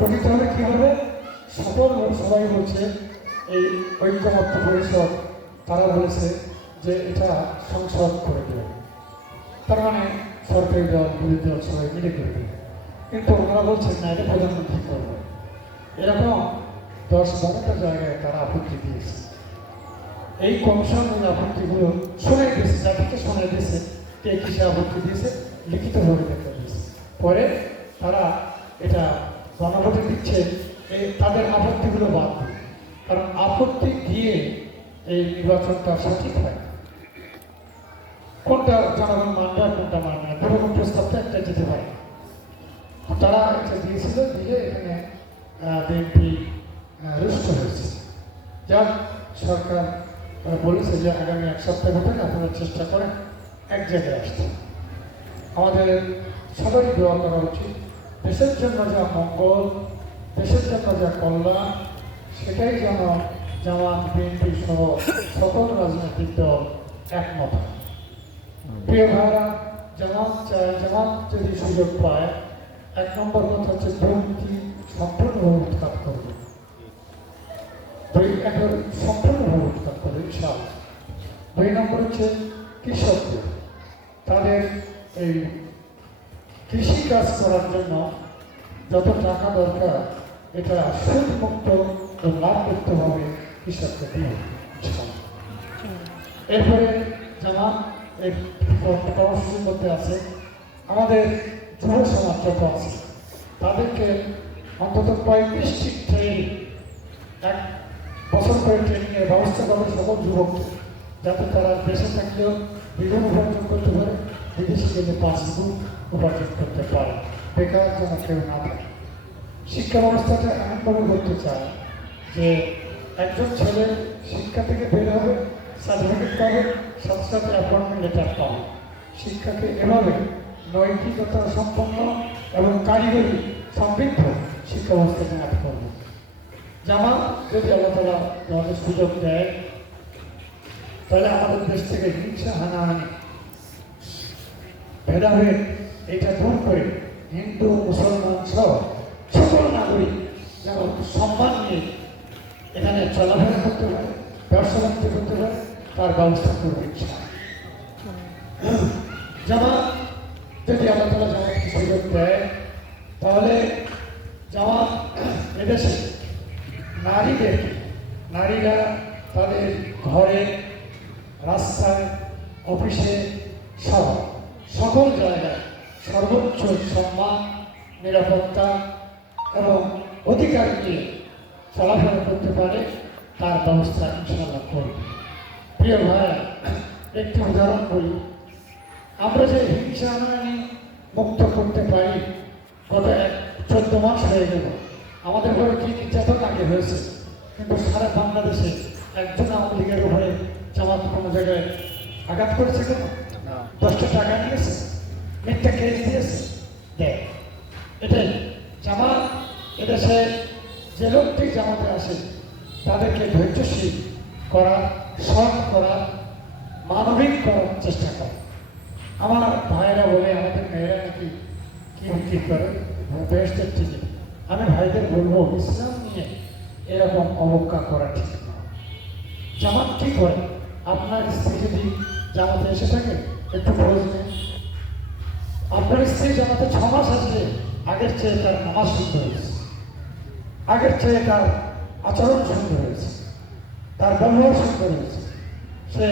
গঠিত হবে কীভাবে? সবাই বলছে এই ঐক্যমত্য পরিষদ, তারা বলেছে যে এটা সংসদ করে দেবে, তার মানে সরকারি দল বিরোধী দল সবাই মিলে করে দেবে। কিন্তু ওনারা বলছেন না, এটা প্রধানমন্ত্রী করবে। এরকম 10-12টা জায়গায় তারা আপত্তি দিয়েছে। এই কমিশন ওই আপত্তিগুলো শোনাই দিয়েছে, জাতিকে শোনাই দিয়েছে, কে কিসে আপত্তি দিয়েছে লিখিতভাবে দেখা দিয়েছে। পরে তারা এটা গণভোটে দিচ্ছে এই তাদের আপত্তিগুলো বাদ দিয়ে, কারণ আপত্তি দিয়ে এই নির্বাচনটা সঠিক হয়। কোনটা জনগণ মানবে আর কোনটা মানবে না, দুরকম প্রস্তাবটা একটা যেতে পারে। তারা এটা দিয়েছিল, দিয়ে এখানে বিএনপি রুষ্ট হয়েছে। যার সরকার বলেছে যে আগামী 1 সপ্তাহ ভিতরে আপনারা চেষ্টা করেন এক জায়গায় আসতে। আমাদের সবাই দোয়া করা উচিত, দেশের জন্য যা মঙ্গল, দেশের জন্য যা কল্যাণ, সেটাই যেন জামাত, বিএনপি সহ সকল রাজনৈতিক দল একমত হয়। প্রিয় ভাইরা, জামাত চায়, জামাত যদি সুযোগ পায়, 1 নম্বর কথা হচ্ছে দুর্নীতি সম্পূর্ণভাবে উৎখাত করবে, সম্পূর্ণভাবে উৎখাত করবে ইনশাআল্লাহ। 2 নম্বর হচ্ছে কৃষকদের, তাদের এই কৃষি কাজ করার জন্য যত টাকা দরকার এটা সুদমুক্ত ও লাভমুক্তভাবে কৃষককে দিয়ে। এরপরে জামাত এই কর্মসূচির মধ্যে আছে আমাদের যুব সমাজ যত আছে তাদেরকে অন্তত 35টি ট্রেনিং, 1 বছর করে ট্রেনিংয়ের ব্যবস্থা করবে সকল যুবককে, যাতে তারা দেশে থাকলেও বিভিন্ন উপার্জন করতে পারে, বিদেশে গেলে পাসবুক উপার্জন করতে পারে, বেকার যেন কেউ না থাকে। শিক্ষা ব্যবস্থাটা এমনভাবে করতে চায় যে একজন ছেলে শিক্ষা থেকে বের হবে, সার্টিফিকেট পাবে, সাথে সাথে অ্যাপয়েন্টমেন্ট লেটার পাবে। শিক্ষাকে এভাবে নৈতিকতা সম্পন্ন এবং কারিগরি সমৃদ্ধ শিক্ষা ব্যবস্থা জামাত করবে। জামাত যদি আল্লাহ তাআলা আমাদের সুযোগ দেয়, তাহলে আমাদের দেশ থেকে হিংসা, হানাহানি, ভেদাভেদ এটা দূর করে হিন্দু, মুসলমান সহ সকল নাগরিক যেন সম্মান নিয়ে এখানে চলাফেরা করতে পারে, ব্যবসা বাণিজ্য করতে পারে, তার ব্যবস্থা করবে জামাত। যদি আল্লাহ তাআলা জামাতকে সুযোগ দেয়, তাহলে জামাত এদেশে নারীরা তাদের ঘরে, রাস্তায়, অফিসে সহ সকল জায়গায় সর্বোচ্চ সম্মান, নিরাপত্তা এবং অধিকার নিয়ে চলাফেরা করতে পারে, তার ব্যবস্থা ইনশাআল্লাহ করবে। প্রিয় ভাই, একটি উদাহরণ বলি। আমরা যে হিংসা মুক্ত করতে পারি, গত 14 মাস হয়ে গেল, আমাদের ঘরে কি নির্যাতন আগে হয়েছে, কিন্তু সারা বাংলাদেশে একজন আওয়ামী লীগের উপরে জামাত কোনো জায়গায় আঘাত করেছে কেন? 10টা টাকা নিয়েছে, মিথ্যা কেস দিয়েছে, দেয়। এটাই জামাত এদেশে যে লোকটি জামাতে আসে তাদেরকে ধৈর্যশীল করার, সৎ করার, মানবিক করার চেষ্টা করে। আমার ভাইয়েরা বলে আমাদের মেয়েরা নাকি কি বিক্রি করে, বেহেশতের টিকিট। আমি ভাইদের বলবো, ইসলাম নিয়ে এরকম অবজ্ঞা করা ঠিক না। জামাত কি করে? আপনার স্ত্রী যদি জামাতে এসে থাকে, একটু খোঁজ নেন। আপনার স্ত্রী জামাতে 6 মাস আসলে আগের চেয়ে তার নামাজ সুন্দর হয়েছে, আগের চেয়ে তার আচরণ সুন্দর হয়েছে, তার ব্যবহার সুন্দর হয়েছে, সে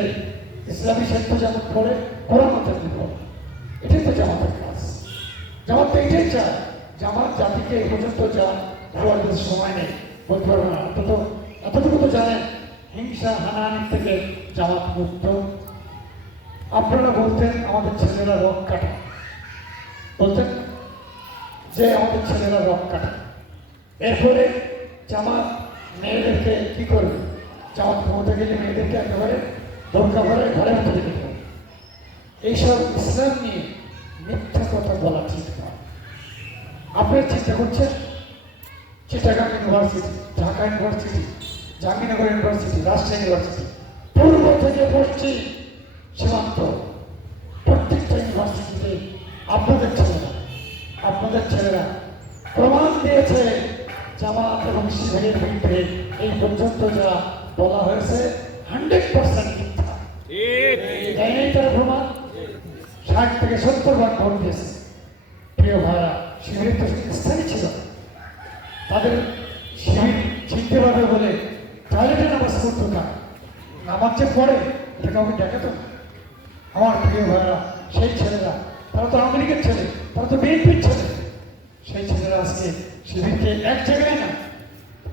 ইসলামী সাহিত্য যেমন পড়ে, কোরআন তেমনি পড়ে। এটাই তো জামাতের কাজ। জামাত তো এটাই চায়। জামাত জাতিকে এই পর্যন্ত যা খোয়ার সময় নেই, বলতে পারবো না, এতটুকু তো জানেন হিংসা, হানাহানি থেকে জামাত মুক্ত। আপনারা বলতেন আমাদের ছেলেরা রক কাটে, বলতেন যে আমাদের ছেলেরা রক কাটে। এরপরে জামাত মেয়েদেরকে কি করবে? জামাত ক্ষমতা গেলে মেয়েদেরকে একেবারে দরকার ভরে ঘরের ভিতরে দিতে হবে। এইসব ইসলাম নিয়ে মিথ্যা কথা বলা ঠিক নয়। আপনারা চিন্তা করছেন Chittagong university, Dhaka university, Jahangirnagar university, Rajshahi university, পূর্ব থেকে পশ্চিম সীমান্ত প্রত্যেকটা ইউনিভার্সিটিতে আপনাদের ছেলেরা প্রমাণ দিয়েছে জামাত এবং শিবিরের বিরুদ্ধে এই পর্যন্ত যা বলা হয়েছে 100% মিথ্যা। তার প্রমাণ 60 থেকে 70 বার ভোট দিয়েছে। প্রিয় ভাইরা, শিবিরের তো স্থায়ী ছিল, তাদের শিবির চিনতে পারবে বলে টয়লেটে নামাজ পড়তো না, নামাজ যে পড়ে এটা কাউকে দেখাতো না। আমার প্রিয় ভাইরা, সেই ছেলেরা, তারা তো আওয়ামী লীগের ছেলে, তারা তো বিএনপির ছেলে, সেই ছেলেরা আজকে শিবিরকে এক জায়গায় না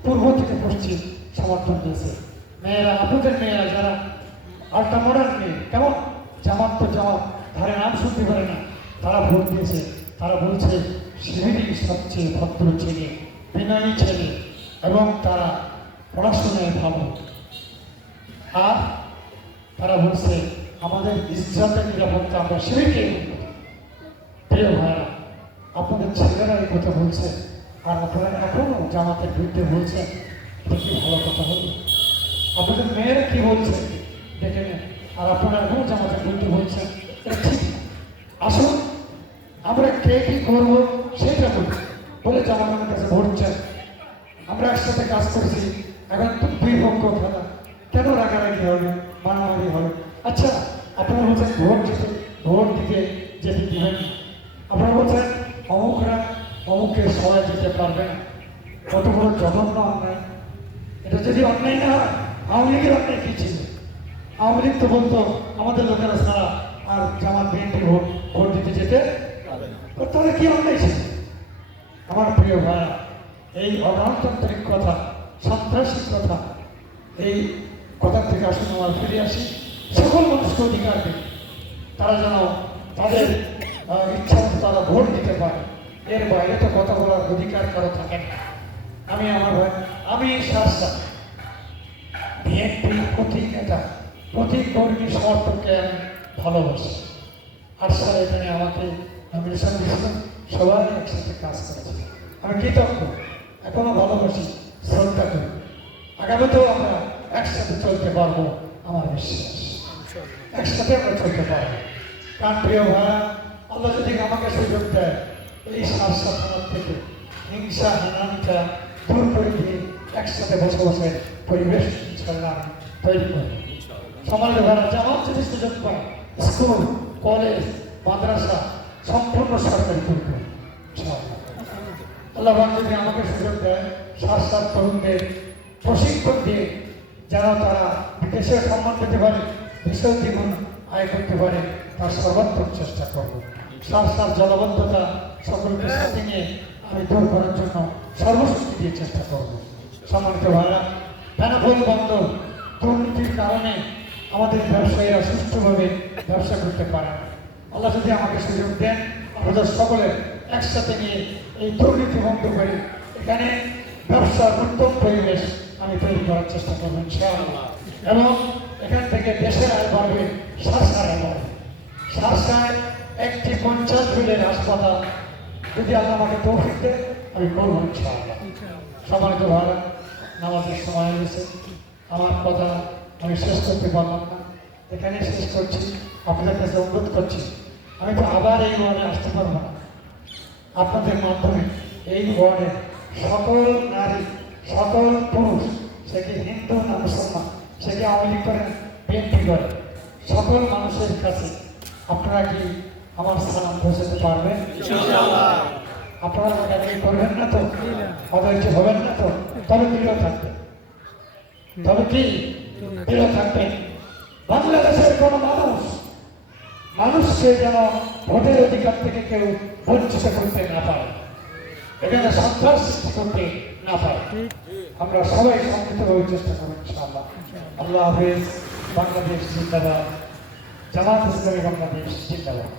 পূর্ব থেকে পশ্চিম সমর্থন দিয়েছে। মেয়েরা, আপনাদের মেয়েরা যারা আলটা মডার্ন মেয়ে, কেমন জামাত তো জামাত ধারে নাম শুনতে পারে না, তারা ভোট দিয়েছে। তারা বলছে শিবিরই সবচেয়ে ভদ্র ছেলে, বিনয়ী ছেলে এবং তারা পড়াশোনায় ভালো। আর তারা বলছে আমাদের ইজ্জতের নিরাপত্তা আমরা শিবিরকে। প্রিয় ভাইরা, আপনাদের ছেলেরা এই কথা বলছে আর আপনারা এখনো জামাতের বিরুদ্ধে বলছেন, এটা কি ভালো কথা হলো? আপনাদের মেয়েরা কি বলছে দেখে নেন, আর আপনারা এখনো জামাতের বিরুদ্ধে বলছেন, এটা ঠিক। আসুন আমরা কে কি করবো সেটা বলে জামাতের কাছে ভোট চাই। আমরা একসাথে কাজ করছি, এখন তো দুই পক্ষ খেলা, কেন রাগারাগি হবে, মারামারি হবে? আচ্ছা, আপনারা বলছেন ভোট দিতে যেতে দিবেন, আপনারা বলছেন অমুকরা অমুকের সবাই যেতে পারবে না। কত বড় জঘন্য অন্যায়! এটা যদি অন্যায় না হয়, আওয়ামী লীগের অন্যায় কি ছিল? আওয়ামী লীগ তো বলতো আমাদের লোকেরা ছাড়া আর জামাত বিএনপি ভোট দিতে যেতে, তাহলে কি অন্যায় ছিল? আমার প্রিয় ভাইয়া, এই অগণতান্ত্রিক কথা, সন্ত্রাসী কথা, এই কথা থেকে আসুন আমরা ফিরে আসি। সকল মানুষকে অধিকার দিন, তারা যেন তাদের ইচ্ছা মতো তারা ভোট দিতে পারে। এর বাইরে তো কথা বলার অধিকার কারো থাকে না। আমি শাসা বিএনপির প্রতীক নেতা, প্রতীক কর্মী সমর্থককে আমি ভালোবাসি। 8 সালে এখানে আমাকে নমিনেশন দিয়েছিলেন, সবাই একসাথে কাজ করেছি। আমি কৃতজ্ঞ, এখনো ভালোবাসি, শ্রদ্ধা করি। আগামীতেও আমরা একসাথে চলতে পারবো, আমার বিশ্বাস। একসাথে আমরা চলতে পারবো। কারণ প্রিয় ভাইয়া, আল্লাহ যদি আমাকে সুযোগ দেয়, এই শাসন থেকে হিংসা হানানিটা দূর করে দিয়ে একসাথে বসবাসের পরিবেশ ইনশাআল্লাহ তৈরি করবো। সমাজে ভাড়া জামাত যদি সুযোগ পায়, স্কুল, কলেজ, মাদ্রাসা সম্পূর্ণ সরকারি করবে আল্লাহ যদি আমাকে সুযোগ দেয়, সাত তরুণদের প্রশিক্ষণ দিয়ে যেন তারা বিদেশে সম্মান পেতে পারে, দেশের জীবন আয় করতে পারে, তার সর্বাত্মক চেষ্টা করবো। সার জলবদ্ধতা সকলকে সাথে নিয়ে আমি দূর করার জন্য সর্বশক্তি দিয়ে চেষ্টা করবো। সম্মানিত ভাইরা, বেনাপোল বন্দর দুর্নীতির কারণে আমাদের ব্যবসায়ীরা সুষ্ঠুভাবে ব্যবসা করতে পারে না। আল্লাহ যদি আমাকে সুযোগ দেন, আমাদের সকলের একসাথে নিয়ে এই দুর্নীতি বন্ধ করে এখানে ব্যবসার উত্তম পরিবেশ আমি তৈরি করার চেষ্টা করবো ইনশাআল্লাহ। এবং এখান থেকে দেশের আয় বাড়বে, শাসার আয় বাড়বে। শাসায় একটি 50 বেডের হাসপাতাল যদি আল্লাহ আমাকে তৌফিক দেয়, আমি করবো ইনশাআল্লাহ। সম্মানিত ভাইরা, নামাজের সময় হয়েছে, আমার কথা আমি শেষ করতে পারলাম না, এখানে শেষ করছি। আপনাদের কাছে অনুরোধ করছি, আমি তো আবার এই ওয়ার্ডে আসতে পারবো না। আপনাদের মাধ্যমে এই ওয়ার্ডে সকল নারী, সকল পুরুষ, সে কি হিন্দু না মুসলমান, সে কি আওয়ামী লীগ করেন, বিএনপি করেন, সকল মানুষের কাছে আপনারা কি আমার সালাম পৌঁছাতে পারবেন? আপনারা আমাকে করবেন না তো, অধৈর্য হবেন না তো? তবে দৃঢ় থাকবেন, তবে কি দৃঢ় থাকবেন। বাংলাদেশের কোন মানুষকে যেন ভোটের অধিকার থেকে কেউ বঞ্চিত করতে না পারে, এখানে সন্ত্রাস সৃষ্টি করতে না পারে। আমরা সবাই সম্মিলিতভাবে চেষ্টা করব ইনশাআল্লাহ। আল্লাহ হাফেজ। বাংলাদেশ জিন্দাবাদ। জামাত ইসলামী বাংলাদেশ জিন্দাবাদ।